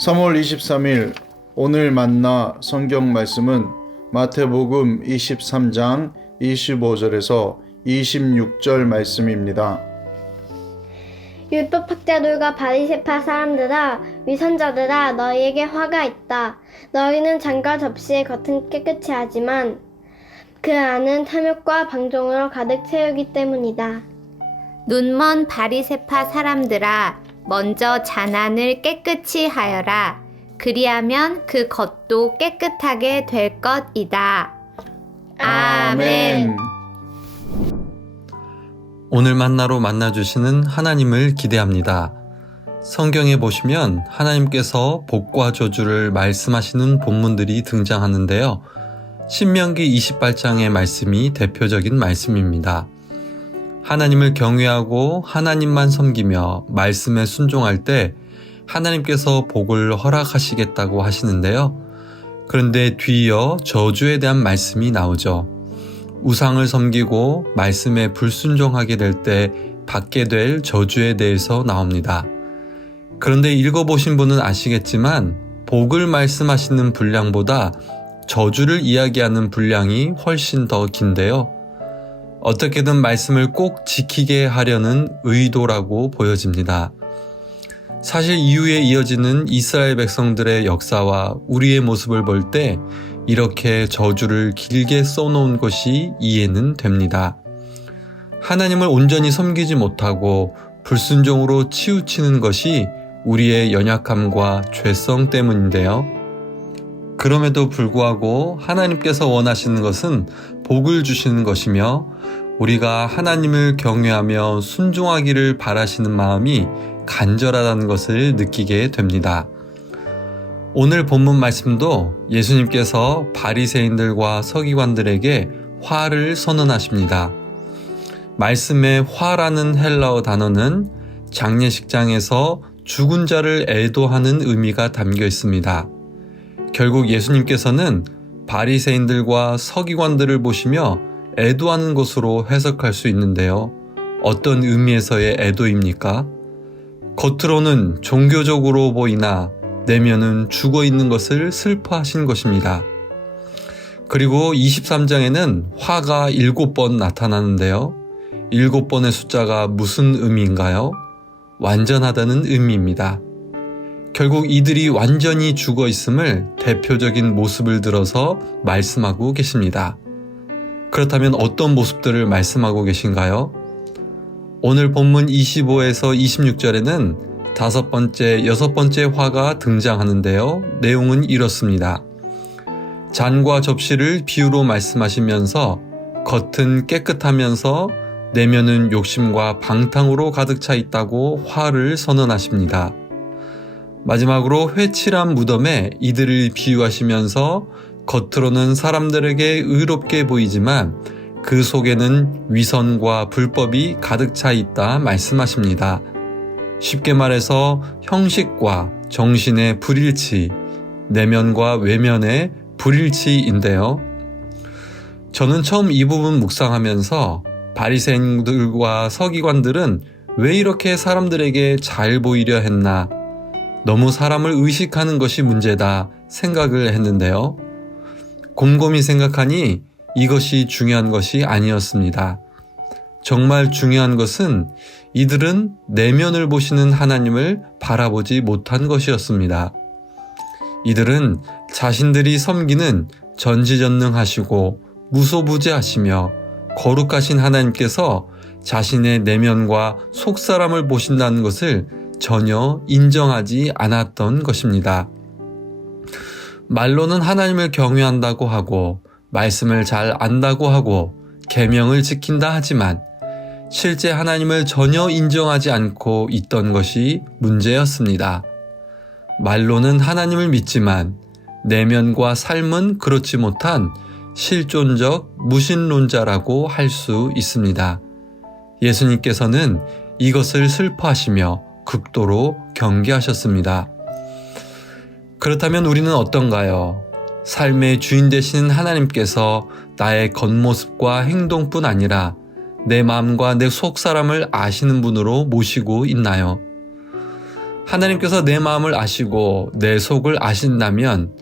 3월 23일 오늘 만나 성경 말씀은 마태복음 23장 25절에서 26절 말씀입니다. 율법학자들과 바리새파 사람들아, 위선자들아, 너희에게 화가 있다. 너희는 잔과 접시의 겉은 깨끗이 하지만 그 안은 탐욕과 방종으로 가득 채우기 때문이다. 눈먼 바리새파 사람들아, 먼저 잔 안을 깨끗이 하여라. 그리하면 그 겉도 깨끗하게 될 것이다. 아멘. 오늘 만나로 만나주시는 하나님을 기대합니다. 성경에 보시면 하나님께서 복과 저주를 말씀하시는 본문들이 등장하는데요. 신명기 28장의 말씀이 대표적인 말씀입니다. 하나님을 경외하고 하나님만 섬기며 말씀에 순종할 때 하나님께서 복을 허락하시겠다고 하시는데요. 그런데 뒤이어 저주에 대한 말씀이 나오죠. 우상을 섬기고 말씀에 불순종하게 될 때 받게 될 저주에 대해서 나옵니다. 그런데 읽어보신 분은 아시겠지만 복을 말씀하시는 분량보다 저주를 이야기하는 분량이 훨씬 더 긴데요. 어떻게든 말씀을 꼭 지키게 하려는 의도라고 보여집니다. 사실 이후에 이어지는 이스라엘 백성들의 역사와 우리의 모습을 볼 때 이렇게 저주를 길게 써놓은 것이 이해는 됩니다. 하나님을 온전히 섬기지 못하고 불순종으로 치우치는 것이 우리의 연약함과 죄성 때문인데요. 그럼에도 불구하고 하나님께서 원하시는 것은 복을 주시는 것이며 우리가 하나님을 경외하며 순종하기를 바라시는 마음이 간절하다는 것을 느끼게 됩니다. 오늘 본문 말씀도 예수님께서 바리새인들과 서기관들에게 화를 선언하십니다. 말씀의 화라는 헬라어 단어는 장례식장에서 죽은 자를 애도하는 의미가 담겨 있습니다. 결국 예수님께서는 바리새인들과 서기관들을 보시며 애도하는 것으로 해석할 수 있는데요. 어떤 의미에서의 애도입니까? 겉으로는 종교적으로 보이나 내면은 죽어 있는 것을 슬퍼하신 것입니다. 그리고 23장에는 화가 7번 나타나는데요. 7번의 숫자가 무슨 의미인가요? 완전하다는 의미입니다. 결국 이들이 완전히 죽어 있음을 대표적인 모습을 들어서 말씀하고 계십니다. 그렇다면 어떤 모습들을 말씀하고 계신가요? 오늘 본문 25에서 26절에는 5번째, 6번째 화가 등장하는데요. 내용은 이렇습니다. 잔과 접시를 비유로 말씀하시면서 겉은 깨끗하면서 내면은 욕심과 방탕으로 가득 차 있다고 화를 선언하십니다. 마지막으로 회칠한 무덤에 이들을 비유하시면서 겉으로는 사람들에게 의롭게 보이지만 그 속에는 위선과 불법이 가득 차 있다 말씀하십니다. 쉽게 말해서 형식과 정신의 불일치, 내면과 외면의 불일치인데요. 저는 처음 이 부분 묵상하면서 바리새인들과 서기관들은 왜 이렇게 사람들에게 잘 보이려 했나, 너무 사람을 의식하는 것이 문제다 생각을 했는데요. 곰곰이 생각하니 이것이 중요한 것이 아니었습니다. 정말 중요한 것은 이들은 내면을 보시는 하나님을 바라보지 못한 것이었습니다. 이들은 자신들이 섬기는 전지전능하시고 무소부재하시며 거룩하신 하나님께서 자신의 내면과 속사람을 보신다는 것을 전혀 인정하지 않았던 것입니다. 말로는 하나님을 경외한다고 하고 말씀을 잘 안다고 하고 계명을 지킨다 하지만 실제 하나님을 전혀 인정하지 않고 있던 것이 문제였습니다. 말로는 하나님을 믿지만 내면과 삶은 그렇지 못한 실존적 무신론자라고 할 수 있습니다. 예수님께서는 이것을 슬퍼하시며 극도로 경계하셨습니다. 그렇다면 우리는 어떤가요? 삶의 주인 되신 하나님께서 나의 겉모습과 행동뿐 아니라 내 마음과 내 속사람을 아시는 분으로 모시고 있나요? 하나님께서 내 마음을 아시고 내 속을 아신다면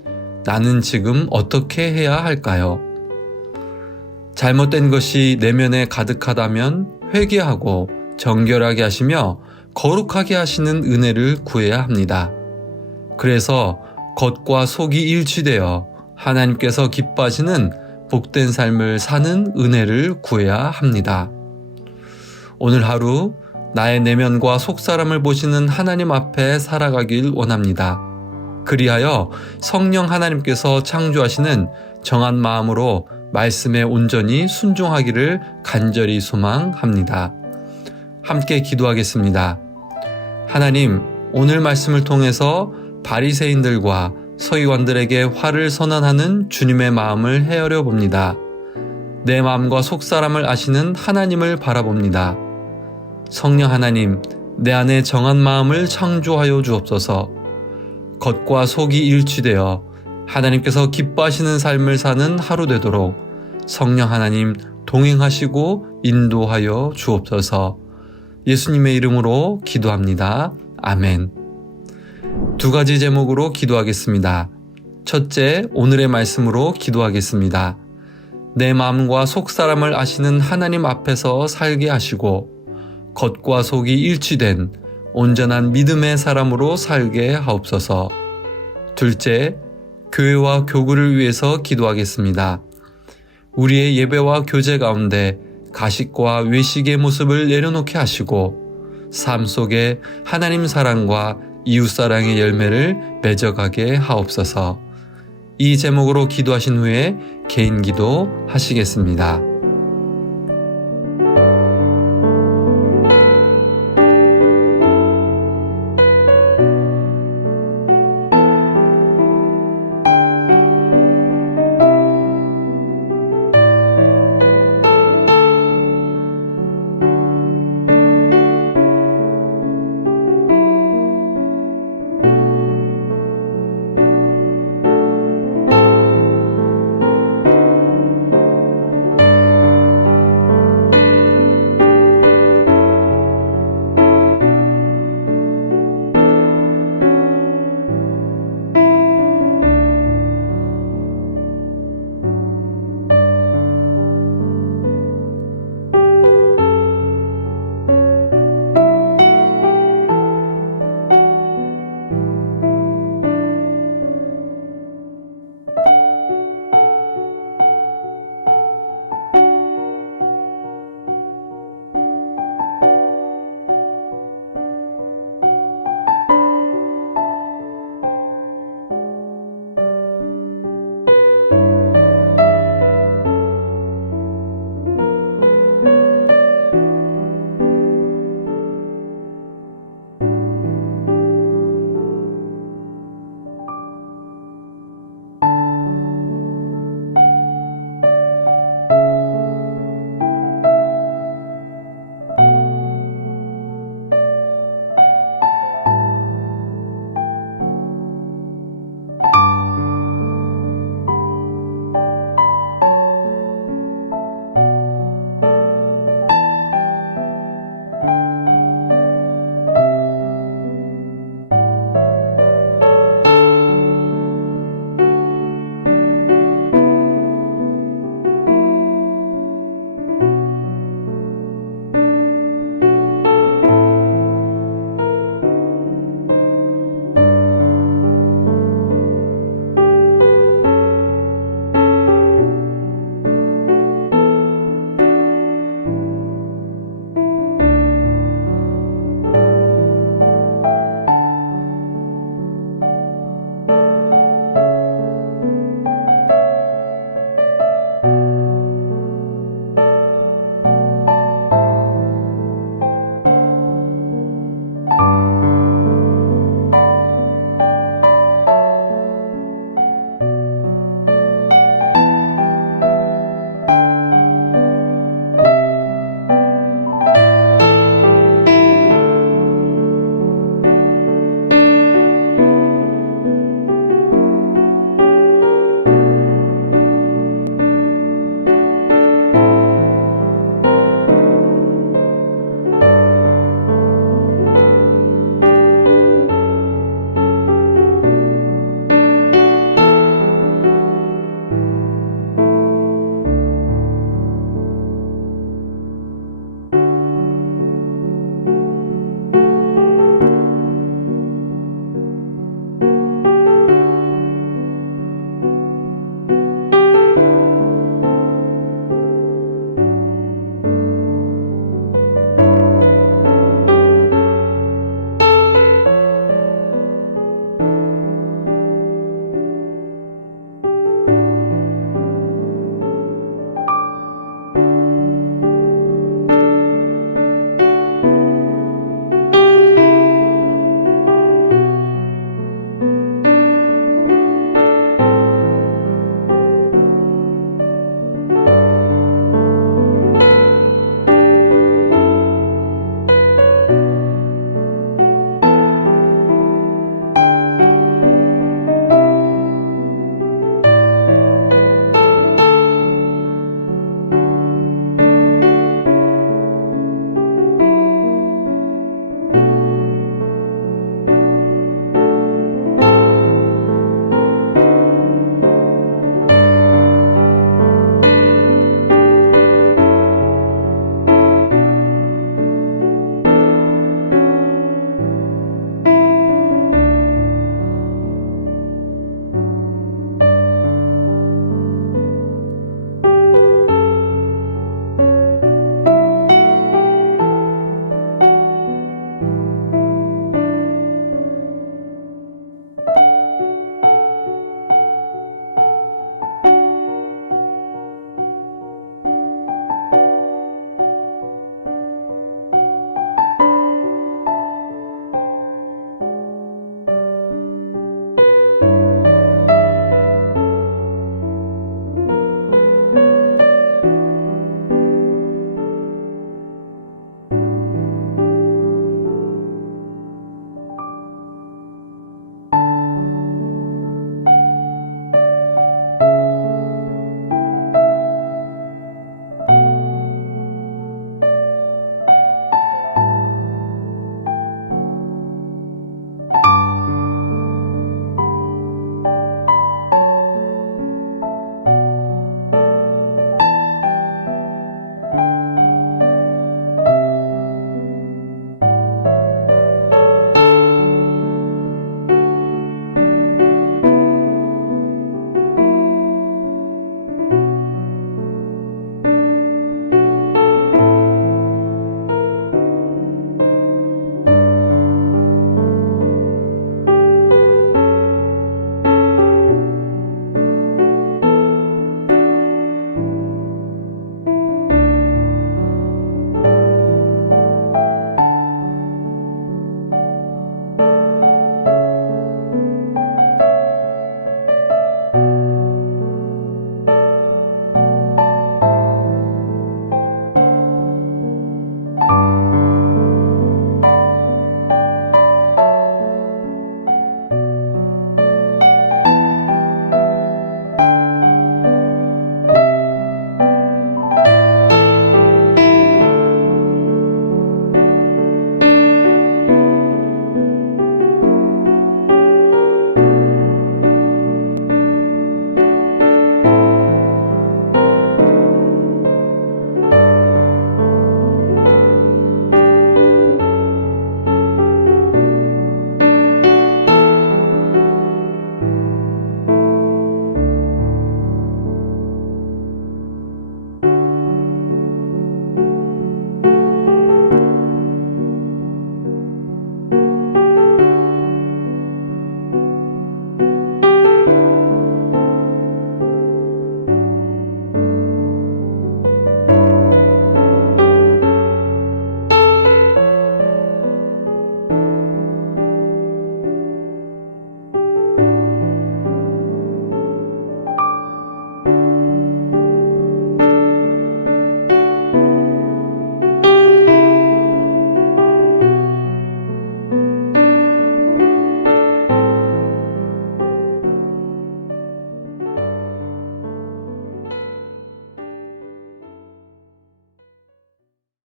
나는 지금 어떻게 해야 할까요? 잘못된 것이 내면에 가득하다면 회개하고 정결하게 하시며 거룩하게 하시는 은혜를 구해야 합니다. 그래서 겉과 속이 일치되어 하나님께서 기뻐하시는 복된 삶을 사는 은혜를 구해야 합니다. 오늘 하루 나의 내면과 속사람을 보시는 하나님 앞에 살아가길 원합니다. 그리하여 성령 하나님께서 창조하시는 정한 마음으로 말씀에 온전히 순종하기를 간절히 소망합니다. 함께 기도하겠습니다. 하나님, 오늘 말씀을 통해서 바리새인들과 서기관들에게 화를 선언하는 주님의 마음을 헤아려 봅니다. 내 마음과 속사람을 아시는 하나님을 바라봅니다. 성령 하나님, 내 안에 정한 마음을 창조하여 주옵소서. 겉과 속이 일치되어 하나님께서 기뻐하시는 삶을 사는 하루 되도록 성령 하나님 동행하시고 인도하여 주옵소서. 예수님의 이름으로 기도합니다. 아멘. 두 가지 제목으로 기도하겠습니다. 첫째, 오늘의 말씀으로 기도하겠습니다. 내 마음과 속사람을 아시는 하나님 앞에서 살게 하시고 겉과 속이 일치된 온전한 믿음의 사람으로 살게 하옵소서. 둘째, 교회와 교구를 위해서 기도하겠습니다. 우리의 예배와 교제 가운데 가식과 외식의 모습을 내려놓게 하시고 삶 속에 하나님 사랑과 이웃 사랑의 열매를 맺어가게 하옵소서. 이 제목으로 기도하신 후에 개인 기도 하시겠습니다.